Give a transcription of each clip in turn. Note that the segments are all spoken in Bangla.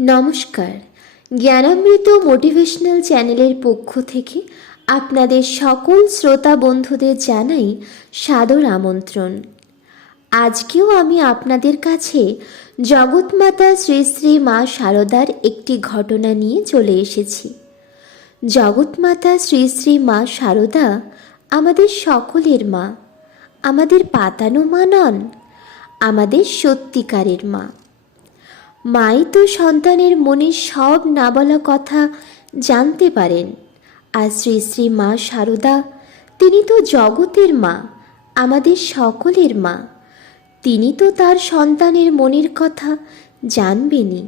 নমস্কার। জ্ঞানামৃত মোটিভেশনাল চ্যানেলের পক্ষ থেকে আপনাদের সকল শ্রোতা বন্ধুদের জানাই সাদর আমন্ত্রণ। আজকেও আমি আপনাদের কাছে জগৎমাতা শ্রী শ্রী মা শারদার একটি ঘটনা নিয়ে চলে এসেছি। জগৎমাতা শ্রী শ্রী মা শারদা আমাদের সকলের মা, আমাদের পাতানো মা নন, আমাদের সত্যিকারের মা। মাই তো সন্তানের মনের সব না বলা কথা জানতে পারেন। আর শ্রী শ্রী মা শারদা, তিনি তো জগতের মা, আমাদের সকলের মা। তিনি তো তার সন্তানের মনের কথা জানবেনই।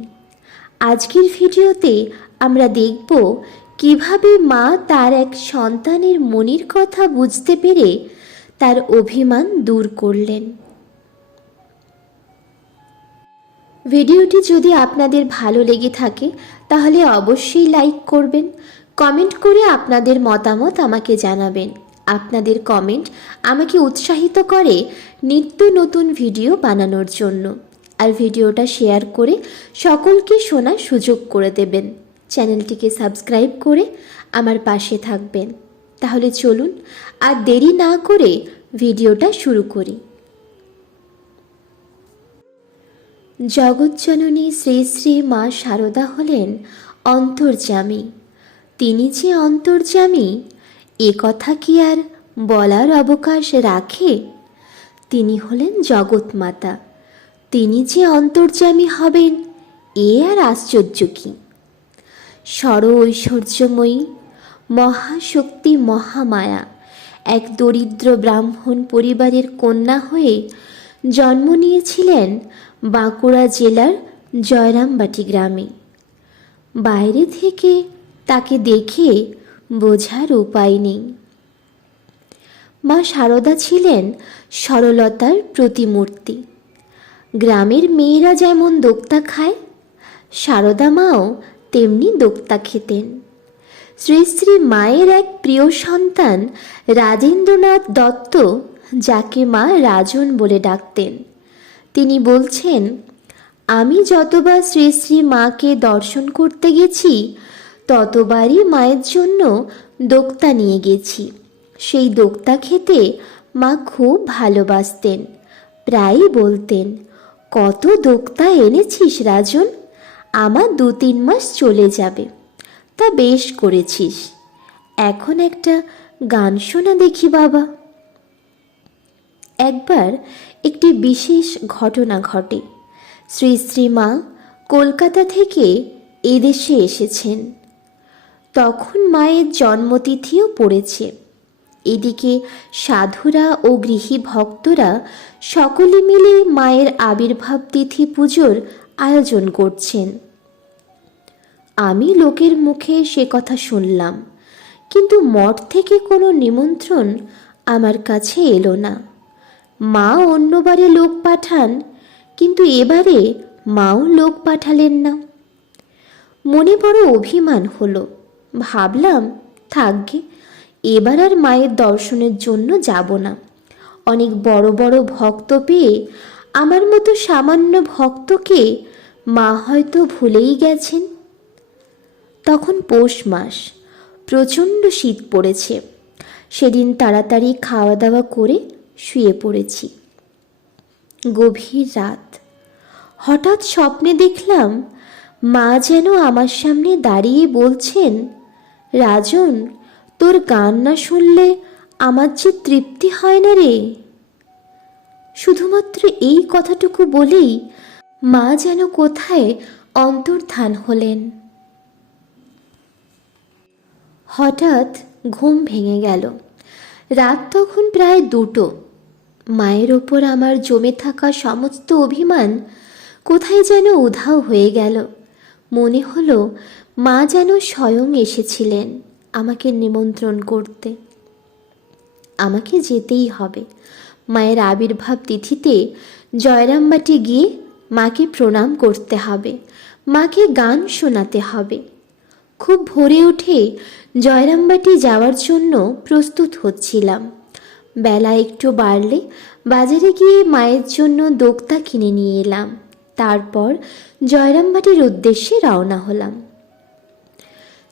আজকের ভিডিওতে আমরা দেখব কিভাবে মা তার এক সন্তানের মনের কথা বুঝতে পেরে তার অভিমান দূর করলেন। ভিডিওটি যদি আপনাদের ভালো লেগে থাকে তাহলে অবশ্যই লাইক করবেন, কমেন্ট করে আপনাদের মতামত আমাকে জানাবেন। আপনাদের কমেন্ট আমাকে উৎসাহিত করে নিত্য নতুন ভিডিও বানানোর জন্য। আর ভিডিওটা শেয়ার করে সকলকে শোনার সুযোগ করে দেবেন। চ্যানেলটিকে সাবস্ক্রাইব করে আমার পাশে থাকবেন। তাহলে চলুন আর দেরি না করে ভিডিওটা শুরু করি। জগজ্জননী শ্রী শ্রী মা শারদা হলেন অন্তর্যামী। তিনি যে অন্তর্যামী এ কথা কি আর বলার অবকাশ রাখে? তিনি হলেন জগৎমাতা। তিনি যে অন্তর্যামী হবেন এ আর আশ্চর্য কি? ঐশ্বর্যময়ী মহাশক্তি মহামায়া এক দরিদ্র ব্রাহ্মণ পরিবারের কন্যা হয়ে জন্ম নিয়েছিলেন বাঁকুড়া জেলার জয়রামবাটি গ্রামে। বাইরে থেকে তাকে দেখে বোঝার উপায় নেই। মা শারদা ছিলেন সরলতার প্রতিমূর্তি। গ্রামের মেয়েরা যেমন দোক্তা খায়, শারদা মাও তেমনি দোক্তা খেতেন। শ্রী শ্রী মায়ের এক প্রিয় সন্তান রাজেন্দ্রনাথ দত্ত, যাকে মা রাজন বলে ডাকতেন, তিনি বলছেন, আমি যতবার শ্রী শ্রী মাকে দর্শন করতে গেছি ততবারই মায়ের জন্য দোক্তা নিয়ে গেছি। সেই দোক্তা খেতে মা খুব ভালোবাসতেন। প্রায়ই বলতেন, কত দোক্তা এনেছিস রাজন, আমার 2-3 মাস চলে যাবে। তা বেশ করেছিস। এখন একটা গান শোনা দেখি বাবা। একবার একটি বিশেষ ঘটনা ঘটে। শ্রী শ্রী মা কলকাতা থেকে এদেশে এসেছেন। তখন মায়ের জন্মতিথিও পড়েছে। এদিকে সাধুরা ও গৃহী ভক্তরা সকলে মিলে মায়ের আবির্ভাব তিথি পুজোর আয়োজন করছেন। আমি লোকের মুখে সে কথা শুনলাম, কিন্তু মঠ থেকে কোনো নিমন্ত্রণ আমার কাছে এলো না। মা অন্যবারে লোক পাঠান, কিন্তু এবারে মাও লোক পাঠালেন না। মনে বড় অভিমান হলো। ভাবলাম, থাকগে, এবার আর মায়ের দর্শনের জন্য যাব না। অনেক বড় বড় ভক্ত পেয়ে আমার মতো সামান্য ভক্তকে মা হয়তো ভুলেই গেছেন। তখন পৌষ মাস, প্রচণ্ড শীত পড়েছে। সেদিন তাড়াতাড়ি খাওয়া দাওয়া করে শুয়ে পড়েছি। গভীর রাত। হঠাৎ স্বপ্নে দেখলাম মা যেন আমার সামনে দাঁড়িয়ে বলছেন, রাজন, তোর গান না শুনলে আমার যে তৃপ্তি হয় না রে। শুধুমাত্র এই কথাটুকু বলেই মা যেন কোথায় অন্তর্ধান হলেন। হঠাৎ ঘুম ভেঙে গেল। রাত তখন প্রায় 2টো। মায়ের ওপর আমার জমে থাকা সমস্ত অভিমান কোথায় যেন উধাও হয়ে গেল। মনে হলো মা যেন স্বয়ং এসেছিলেন আমাকে নিমন্ত্রণ করতে। আমাকে যেতেই হবে। মায়ের আবির্ভাব তিথিতে জয়রামবাটি গিয়ে মাকে প্রণাম করতে হবে, মাকে গান শোনাতে হবে। খুব ভোরে উঠে জয়রামবাটি যাওয়ার জন্য প্রস্তুত হচ্ছিলাম। বেলা একটু বাড়লে বাজারে গিয়ে মায়ের জন্য দোক্তা কিনে নিয়ে এলাম। তারপর জয়রামবাটির উদ্দেশ্যে রওনা হলাম।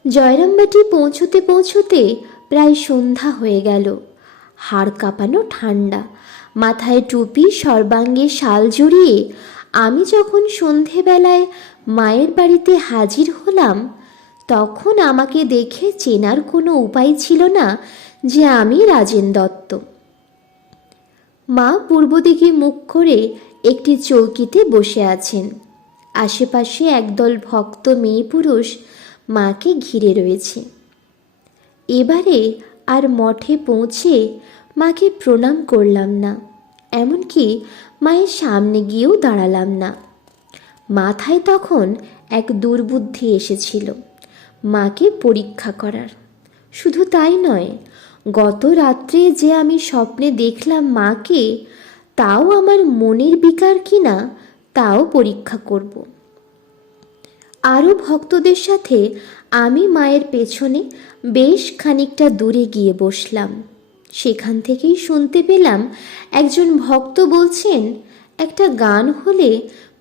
জয়রামবাটি পৌঁছতে পৌঁছতে প্রায় সন্ধ্যা হয়ে গেল। হাড় কাঁপানো ঠান্ডা, মাথায় টুপি, সর্বাঙ্গে শাল জড়িয়ে আমি যখন সন্ধেবেলায় মায়ের বাড়িতে হাজির হলাম, তখন আমাকে দেখে চেনার কোনো উপায় ছিল না যে আমি রাজেন দত্ত। মা পূর্ব দিকে মুখ করে একটি চৌকিতে বসে আছেন। আশেপাশে একদল ভক্ত মেয়ে পুরুষ মাকে ঘিরে রয়েছে। এবারে আর মঠে পৌঁছে মাকে প্রণাম করলাম না, এমনকি মায়ের সামনে গিয়েও দাঁড়ালাম না। মাথায় তখন এক দুর্বুদ্ধি এসেছিল, মাকে পরীক্ষা করার। শুধু তাই নয়, গত রাত্রে যে আমি স্বপ্নে দেখলাম মাকে, তাও আমার মনের বিকার কিনা তাও পরীক্ষা করব। আরও ভক্তদের সাথে আমি মায়ের পেছনে বেশ খানিকটা দূরে গিয়ে বসলাম। সেখান থেকেই শুনতে পেলাম একজন ভক্ত বলছেন, একটা গান হলে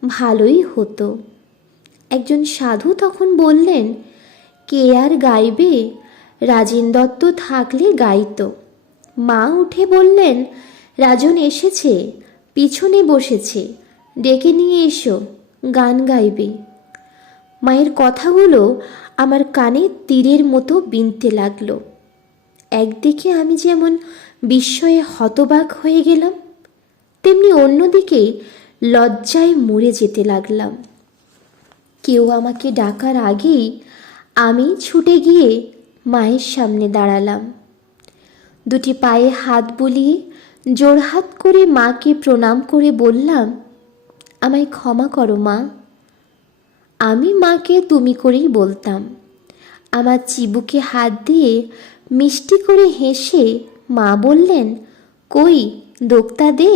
ভালোই হতো। একজন সাধু তখন বললেন, কে আর গাইবে, রাজেন দত্ত থাকলে গাইতো। মা উঠে বললেন, রাজন এসেছে, পিছনে বসেছে, ডেকে নিয়ে এসো, গান গাইবে। মায়ের কথাগুলো আমার কানে তীরের মতো বিনতে লাগলো। একদিকে আমি যেমন বিস্ময়ে হতবাক হয়ে গেলাম, তেমনি অন্যদিকে লজ্জায় মরে যেতে লাগলাম। কেউ আমাকে ডাকার আগেই আমি ছুটে গিয়ে মায়ের সামনে দাঁড়ালাম। দুটি পায়ে হাত বুলিয়ে জোড়হাত করে মাকে প্রণাম করে বললাম, আমায় ক্ষমা করো মা। আমি মাকে তুমি করেই বলতাম। আমার চিবুকে হাত দিয়ে মিষ্টি করে হেসে মা বললেন, কই দোক্তা দে।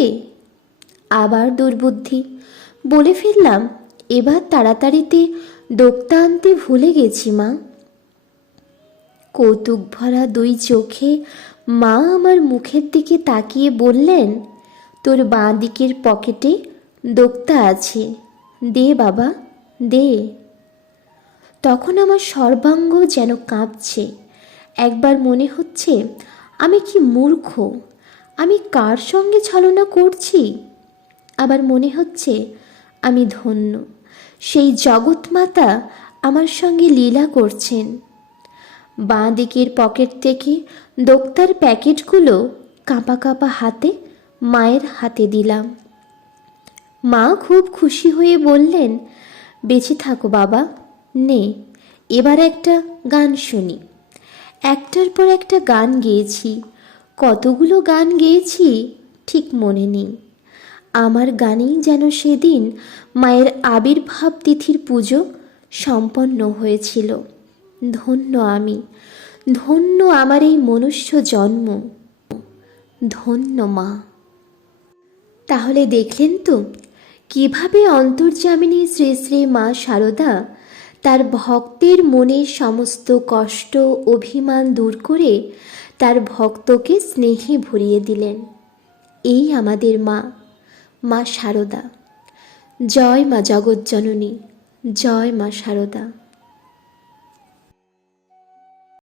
আবার দুর্বুদ্ধি, বলে ফেললাম, এবার তাড়াতাড়িতে দোক্তা আনতে ভুলে গেছি মা। কৌতুক ভরা দুই চোখে মা আমার মুখের দিকে তাকিয়ে বললেন, তোর বাঁ দিকের পকেটে দোক্তা আছে, দে বাবা দে। তখন আমার সর্বাঙ্গ যেন কাঁপছে। একবার মনে হচ্ছে আমি কি মূর্খ, আমি কার সঙ্গে ছলনা করছি। আবার মনে হচ্ছে আমি ধন্য, সেই জগৎমাতা আমার সঙ্গে লীলা করছেন। বাঁ দিকের পকেট থেকে দোক্তার প্যাকেটগুলো কাঁপা কাঁপা হাতে মায়ের হাতে দিলাম। মা খুব খুশি হয়ে বললেন, বেঁচে থাকো বাবা, নে এবার একটা গান শুনি। একটার পর একটা গান গেয়েছি, কতগুলো গান গেয়েছি ঠিক মনে নেই। আমার গানেই যেন সেদিন মায়ের আবির্ভাব তিথির পুজো সম্পন্ন হয়েছিল। ধন্য আমি, ধন্য আমার এই মনুষ্য জন্ম, ধন্য মা। তাহলে দেখলেন তো কিভাবে অন্তর্যামিনী শ্রী শ্রী মা শারদা তার ভক্তের মনের সমস্ত কষ্ট অভিমান দূর করে তার ভক্তকে স্নেহে ভরিয়ে দিলেন। এই আমাদের মা, মা শারদা। জয় মা জগজ্জননী, জয় মা শারদা।